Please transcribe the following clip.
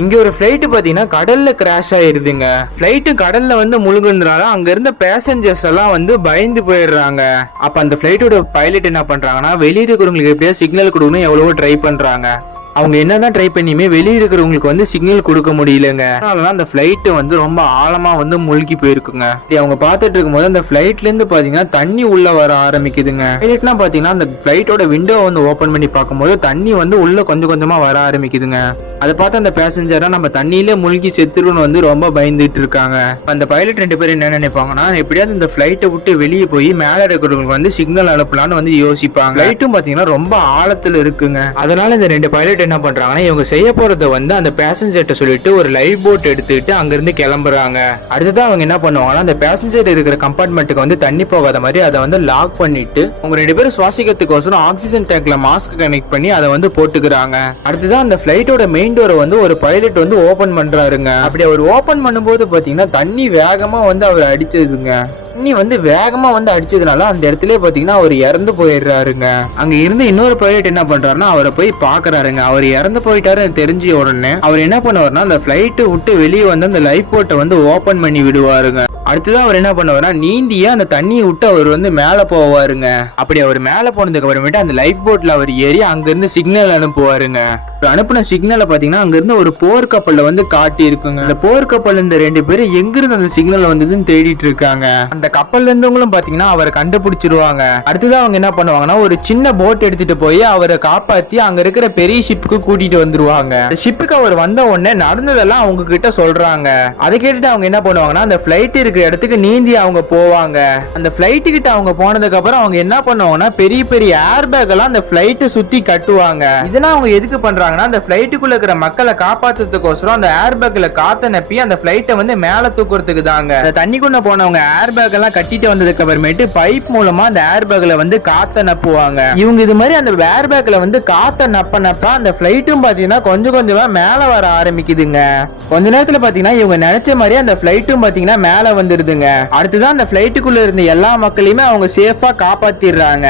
இங்க ஒரு பிளைட் பாத்தீங்கன்னா கடல்ல கிராஷ் ஆயிருதுங்க. பிளைட் கடல்ல வந்து முழுகுறதுனால அங்க இருந்த பேசஞ்சர்ஸ் எல்லாம் வந்து பயந்து போயிடுறாங்க. அப்ப அந்த பிளைட்டோட பைலட் என்ன பண்றாங்கன்னா வெளியே இருக்கிறவங்களுக்கு எப்படியா சிக்னல் கொடுக்கணும் எவ்வளவோ ட்ரை பண்றாங்க. அவங்க என்னதான் ட்ரை பண்ணியுமே வெளியே இருக்கிறவங்களுக்கு வந்து சிக்னல் கொடுக்க முடியலங்க. அதனால அந்த பிளைட் வந்து ரொம்ப ஆழமா வந்து மூழ்கி போயிருக்குங்க. அவங்க பார்த்துட்டு இருக்கும்போது அந்த பிளைட்ல இருந்து பாத்தீங்கன்னா தண்ணி உள்ள வர ஆரம்பிக்குதுங்க. பைலட்னா பாத்தீங்கன்னா அந்த பிளைட்டோட விண்டோ வந்து ஓபன் பண்ணி பார்க்கும்போது தண்ணி வந்து உள்ள கொஞ்சம் கொஞ்சமா வர ஆரம்பிக்குதுங்க. அதை பார்த்து அந்த பேசஞ்சரா நம்ம தண்ணியிலே மூழ்கி செத்துருன்னு வந்து ரொம்ப பயந்துட்டு இருக்காங்க. அந்த பைலட் 2 பேரும் என்ன நினைப்பாங்கன்னா எப்படியாவது இந்த பிளைட்டை விட்டு வெளியே போய் மேல இருக்கிறவங்களுக்கு வந்து சிக்னல் அனுப்பலான்னு வந்து யோசிப்பாங்க. பிளைட்டும் பாத்தீங்கன்னா ரொம்ப ஆழத்துல இருக்குங்க. அதனால இந்த 2 பைலட் என்ன பண்றாங்கன்னா இவங்க செய்ய போறத வந்து அந்த பேசஞ்சர்ட்ட சொல்லிட்டு ஒரு லைவ் போட் எடுத்துட்டு அங்க இருந்து கிளம்புறாங்க. அடுத்ததான் அவங்க என்ன பண்ணுவாங்கன்னா அந்த பேசஞ்சர் இருக்கிற கம்பார்ட்மெண்ட்டுக்கு வந்து தண்ணி போகாத மாதிரி அதை வந்து லாக் பண்ணிட்டு அவங்க 2 பேரும் சுவாசிக்கிறதுக்கோசரம் ஆக்சிஜன் டேங்க்ல மாஸ்க் கனெக்ட் பண்ணி அதை வந்து போட்டுக்கிறாங்க. அடுத்ததான் அந்த பிளைட்டோட மெயின் டோரை வந்து ஒரு பைலட் வந்து ஓபன் பண்றாருங்க. அப்படி அவர் ஓபன் பண்ணும்போது பாத்தீங்கன்னா தண்ணி வேகமா வந்து அவர் அடிச்சதுங்க. தண்ணி வந்து வேகமா வந்து அடிச்சதுனால அந்த இடத்துல பாத்தீங்கன்னா அவர் இறந்து போயிடுறாருங்க. அங்க இருந்து இன்னொரு பைலட் என்ன பண்றாருன்னா அவரை போய் பாக்குறாருங்க. அவர் இறந்து போயிட்டாரு தெரிஞ்ச உடனே அவர் என்ன பண்ணுவாருன்னா அந்த பிளைட் விட்டு வெளியே வந்து அந்த லைஃப் போட்டை வந்து ஓபன் பண்ணி விடுவாருங்க. அடுத்ததான் அவர் என்ன பண்ணுவாருன்னா நீந்திய அந்த தண்ணியை விட்டு அவர் வந்து மேல போவாருங்க. அப்படி அவர் மேல போனதுக்கு அப்புறமேட்டு அந்த லைஃப் போட்ல அவர் ஏறி அங்க இருந்து சிக்னல் அனுப்புவாருங்க. அனுப்புன சிக்னலை பாத்தீங்கன்னா அங்க இருந்து ஒரு போர்க்கப்பல்ல வந்து காட்டி இருக்குங்க. அந்த போர்க்கப்பல் இந்த 2 பேரும் எங்கிருந்து அந்த சிக்னல் வந்ததுன்னு தேடிட்டு இருக்காங்க. அந்த கப்பல்ல இருந்தவங்களும் பாத்தீங்கன்னா அவரை கண்டுபிடிச்சிருவாங்க. அடுத்ததான் அவங்க என்ன பண்ணுவாங்கன்னா ஒரு சின்ன போட் எடுத்துட்டு போய் அவரை காப்பாத்தி அங்க இருக்கிற பெரிய ஷிப்புக்கு கூட்டிட்டு வந்துருவாங்க. அந்த ஷிப்புக்கு அவர் வந்த உடனே நடந்ததெல்லாம் அவங்க கிட்ட சொல்றாங்க. அதை கேட்டுட்டு அவங்க என்ன பண்ணுவாங்கன்னா அந்த பிளைட் இருக்கிற இடத்துக்கு நீந்தி அவங்க போவாங்க. அந்த பிளைட் கிட்ட அவங்க போனதுக்கு அப்புறம் அவங்க என்ன பண்ணுவாங்கன்னா பெரிய பெரிய ஏர் பேக் எல்லாம் அந்த பிளைட்டை சுத்தி கட்டுவாங்க. இதெல்லாம் அவங்க எதுக்கு பண்றாங்கன்னா அந்த பிளைட்டுக்குள்ள இருக்கிற மக்களை காப்பாத்துறதுக்கோசரம் அந்த ஏர் பேக்ல காத்த நப்பி அந்த பிளைட்டை வந்து மேல தூக்குறதுக்கு தாங்க. அந்த தண்ணிக்குள்ள போனவங்க ஏர் பேக் எல்லாம் கட்டிட்டு வந்ததுக்கு அப்புறமேட்டு பைப் மூலமா அந்த ஏர் பேக்ல வந்து காத்த நப்புவாங்க. இவங்க இது மாதிரி அந்த ஏர் பேக்ல வந்து காத்த நப்ப அந்த பிளைட்டும் பாத்தீங்கன்னா கொஞ்சம் கொஞ்சமா மேல வர ஆரம்பிக்குதுங்க. கொஞ்ச நேரத்துல பாத்தீங்கன்னா இவங்க நினைச்ச மாதிரி அந்த பிளைட்டும் பாத்தீங்கன்னா மேல வந்துருதுங்க. அடுத்துதான் அந்த பிளைட்டுக்குள்ள இருந்த எல்லா மக்களையுமே அவங்க சேஃபா காப்பாத்திடுறாங்க.